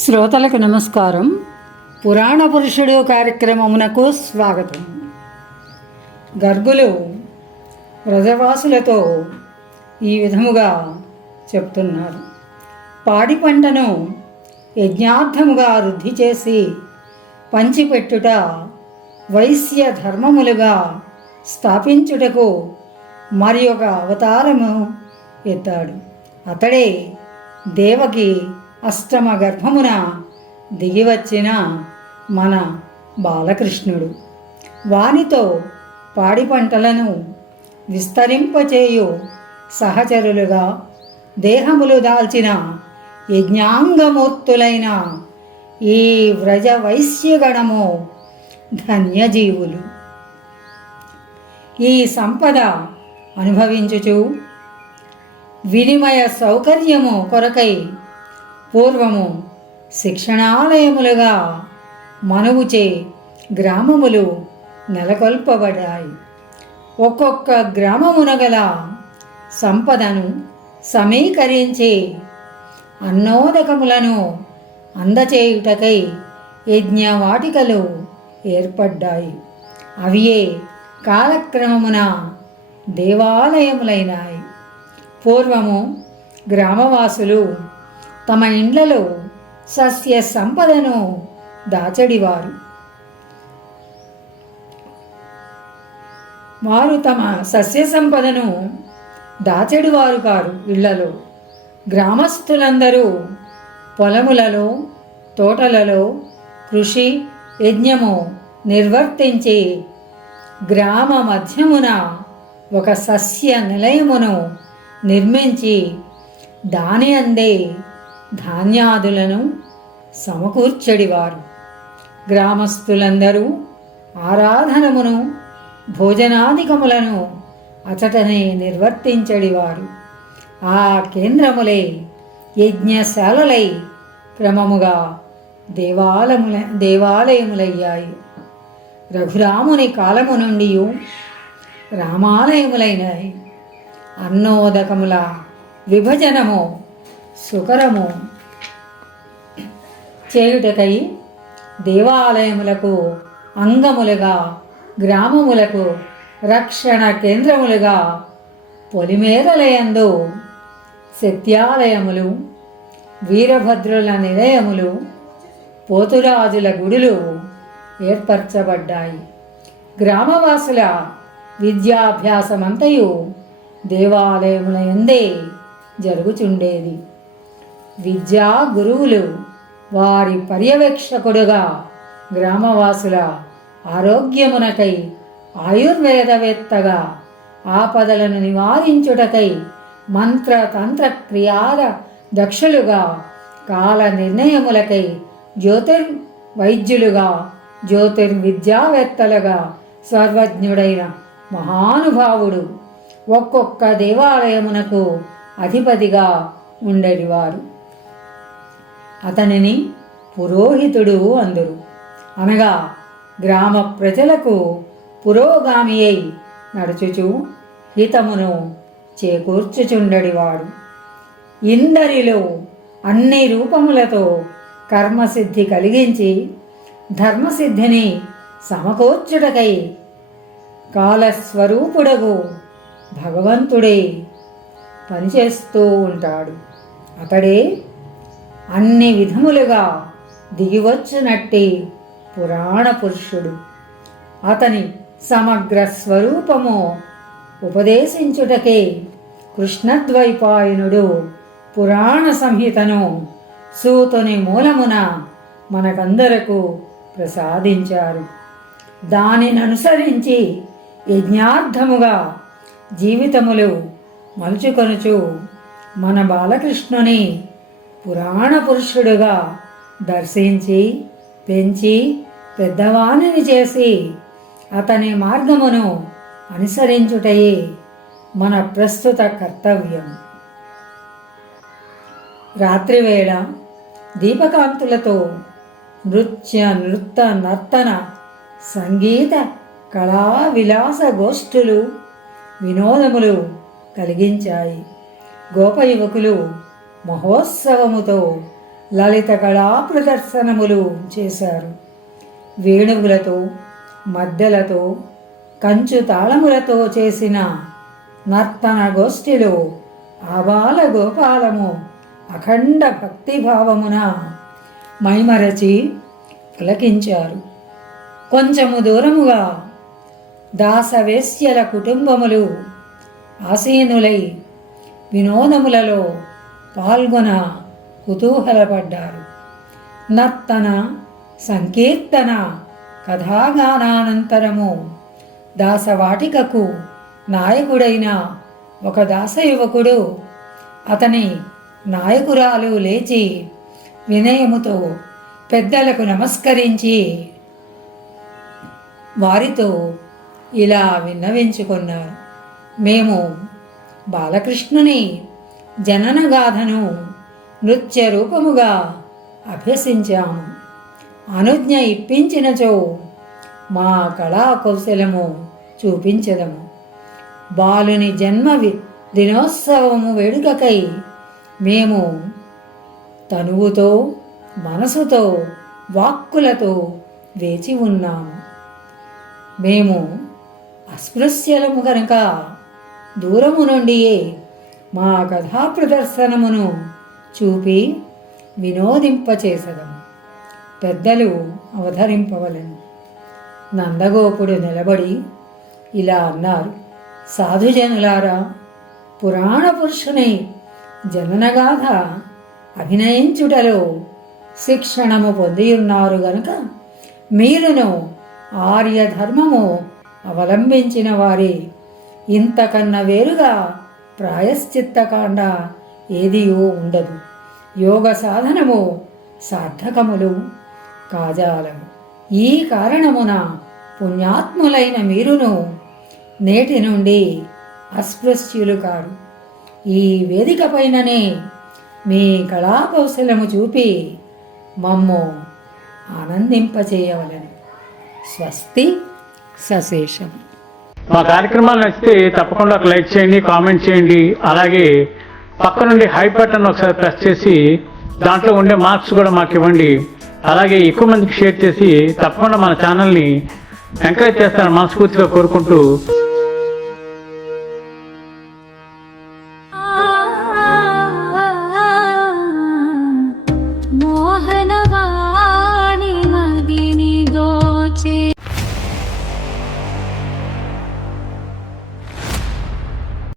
శ్రోతలకు నమస్కారం. పురాణ పురుషుడు కార్యక్రమమునకు స్వాగతం. గర్గులు వ్రజవాసులతో ఈ విధముగా చెప్తున్నారు. పాడి పంటను యజ్ఞార్థముగా వృద్ధి చేసి పంచిపెట్టుట వైశ్య ధర్మములుగా స్థాపించుటకు మరి ఒక అవతారము ఎత్తాడు. అతడే దేవకి అష్టమ గర్భమున దిగివచ్చిన మన బాలకృష్ణుడు. వానితో పాడి పంటలను విస్తరింపచేయు సహచరులుగా దేహములు దాల్చిన యజ్ఞాంగమూర్తులైన ఈ వ్రజ వైశ్యగణము ధన్యజీవులు. ఈ సంపద అనుభవించుచు వినిమయ సౌకర్యము కొరకై పూర్వము శిక్షణాలయములుగా మనువుచే గ్రామములు నెలకొల్పబడ్డాయి. ఒక్కొక్క గ్రామమున గల సంపదను సమీకరించి అన్నోదకములను అందచేయుటకై యజ్ఞవాటికలు ఏర్పడ్డాయి. అవియే కాలక్రమమున దేవాలయములైనాయి. పూర్వము గ్రామవాసులు తమ ఇండ్లలో సస్య సంపదను దాచడివారు. వారు తమ సస్య సంపదను దాచడివారు కారు. ఇళ్లలో గ్రామస్తులందరూ పొలములలో తోటలలో కృషి యజ్ఞము నిర్వర్తించి గ్రామ మధ్యమున ఒక సస్య నిలయమును నిర్మించి దాని అందే ధాన్యాదులను సమకూర్చడివారు. గ్రామస్తులందరూ ఆరాధనమును భోజనాధికములను అచటనే నిర్వర్తించడివారు. ఆ కేంద్రములే యజ్ఞశాలలై క్రమముగా దేవాలయములయ్యాయి. రఘురాముని కాలము నుండి రామాలయములైనాయి. అన్నోదకముల విభజనము సుకరము చేయుటకై దేవాలయములకు అంగములుగా గ్రామములకు రక్షణ కేంద్రములుగా పొలిమేరలయందు సత్యాలయములు, వీరభద్రుల నిలయములు, పోతురాజుల గుడులు ఏర్పరచబడ్డాయి. గ్రామవాసుల విద్యాభ్యాసమంతయు దేవాలయములందే జరుగుచుండేది. విద్యా గురువులు వారి పర్యవేక్షకుడుగా గ్రామవాసుల ఆరోగ్యమునకై ఆయుర్వేదవేత్తగా ఆపదలను నివారించుటకై మంత్రతంత్ర క్రియాల దక్షులుగా కాల నిర్ణయములకై జ్యోతిర్వైద్యులుగా జ్యోతిర్విద్యావేత్తలుగా సర్వజ్ఞుడైన మహానుభావుడు ఒక్కొక్క దేవాలయమునకు అధిపతిగా ఉండేవారు. అతనిని పురోహితుడు అందురు. అనగా గ్రామ ప్రజలకు పురోగామి అయి నడుచుచు హితమును చేకూర్చుచుండడివాడు. ఇందరిలో అన్ని రూపములతో కర్మసిద్ధి కలిగించి ధర్మసిద్ధిని సమకూర్చుటకై కాలస్వరూపుడగు భగవంతుడే పనిచేస్తూ ఉంటాడు. అతడే అన్ని విధములుగా దిగివచ్చునట్టి పురాణ పురుషుడు. అతని సమగ్ర స్వరూపము ఉపదేశించుటకే కృష్ణద్వైపాయనుడు పురాణ సంహితను సూతుని మూలమున మనకందరకు ప్రసాదించారు. దానిని అనుసరించి యజ్ఞార్థముగా జీవితములు మలుచుకొనుచు మన బాలకృష్ణుని పురాణ పురుషుడుగా దర్శించి పెంచి పెద్దవాణిని చేసి అతని మార్గమును అనుసరించుటయే మన ప్రస్తుత కర్తవ్యం. రాత్రివేళ దీపకాంతులతో నృత్య నర్తన సంగీత కళా విలాస గోష్ఠులు వినోదములు కలిగించాయి. గోప యువకులు మహోత్సవముతో లలిత కళా ప్రదర్శనములు చేశారు. వేణువులతో, మద్దెలతో, కంచు తాళములతో చేసిన నర్తన గోష్ఠిలో ఆబాల గోపాలము అఖండ భక్తిభావమున మైమరచి పులకించారు. కొంచెము దూరముగా దాసవేశ్యల కుటుంబములు ఆసీనులై వినోదములలో పాల్గొన కుతూహలపడ్డారు. నర్తన, సంకీర్తన, కథాగానానంతరము దాసవాటికకు నాయకుడైన ఒక దాసయువకుడు, అతని నాయకురాలు లేచి వినయముతో పెద్దలకు నమస్కరించి వారితో ఇలా విన్నవించుకున్నారు. మేము బాలకృష్ణుని జననగాథను నృత్య రూపముగా అభ్యసించాము. అనుజ్ఞ ఇప్పించినచో మా కళా కౌశలము చూపించదము. బాలుని జన్మ దినోత్సవము వేడుకకై మేము తనువుతో, మనసుతో, వాక్కులతో వేచి ఉన్నాము. మేము అస్పృశ్యలము కనుక దూరము నుండియే మా కథా ప్రదర్శనమును చూపి వినోదింపచేసదము. పెద్దలు అవతరింపవలెను. నందగోపుడు నిలబడి ఇలా అన్నారు. సాధుజనులారా, పురాణ పురుషుని జననగాథ అభినయించుటలో శిక్షణము పొందియున్నారు గనుక మీరును ఆర్యధర్మము అవలంబించిన వారి ఇంతకన్నా వేరుగా ప్రాయశ్చిత్తకాండ ఏదియూ ఉండదు. యోగ సాధనము సార్థకములు కాజాలము. ఈ కారణమున పుణ్యాత్ములైన మీరును నేటి నుండి అస్పృశ్యులు కారు. ఈ వేదిక పైననే మీ కళాకౌశలము చూపి మమ్ము ఆనందింపచేయవలని. స్వస్తి. సశేషం. మా కార్యక్రమాలు నచ్చితే తప్పకుండా ఒక లైక్ చేయండి, కామెంట్ చేయండి. అలాగే పక్క నుండి హై బటన్ ఒకసారి ప్రెస్ చేసి దాంట్లో ఉండే మార్క్స్ కూడా మాకు ఇవ్వండి. అలాగే ఎక్కువ మందికి షేర్ చేసి తప్పకుండా మన ఛానల్ని ఎంకరేజ్ చేస్తారని మనస్ఫూర్తిగా కోరుకుంటూ మోహనవాణి మదిని దోచే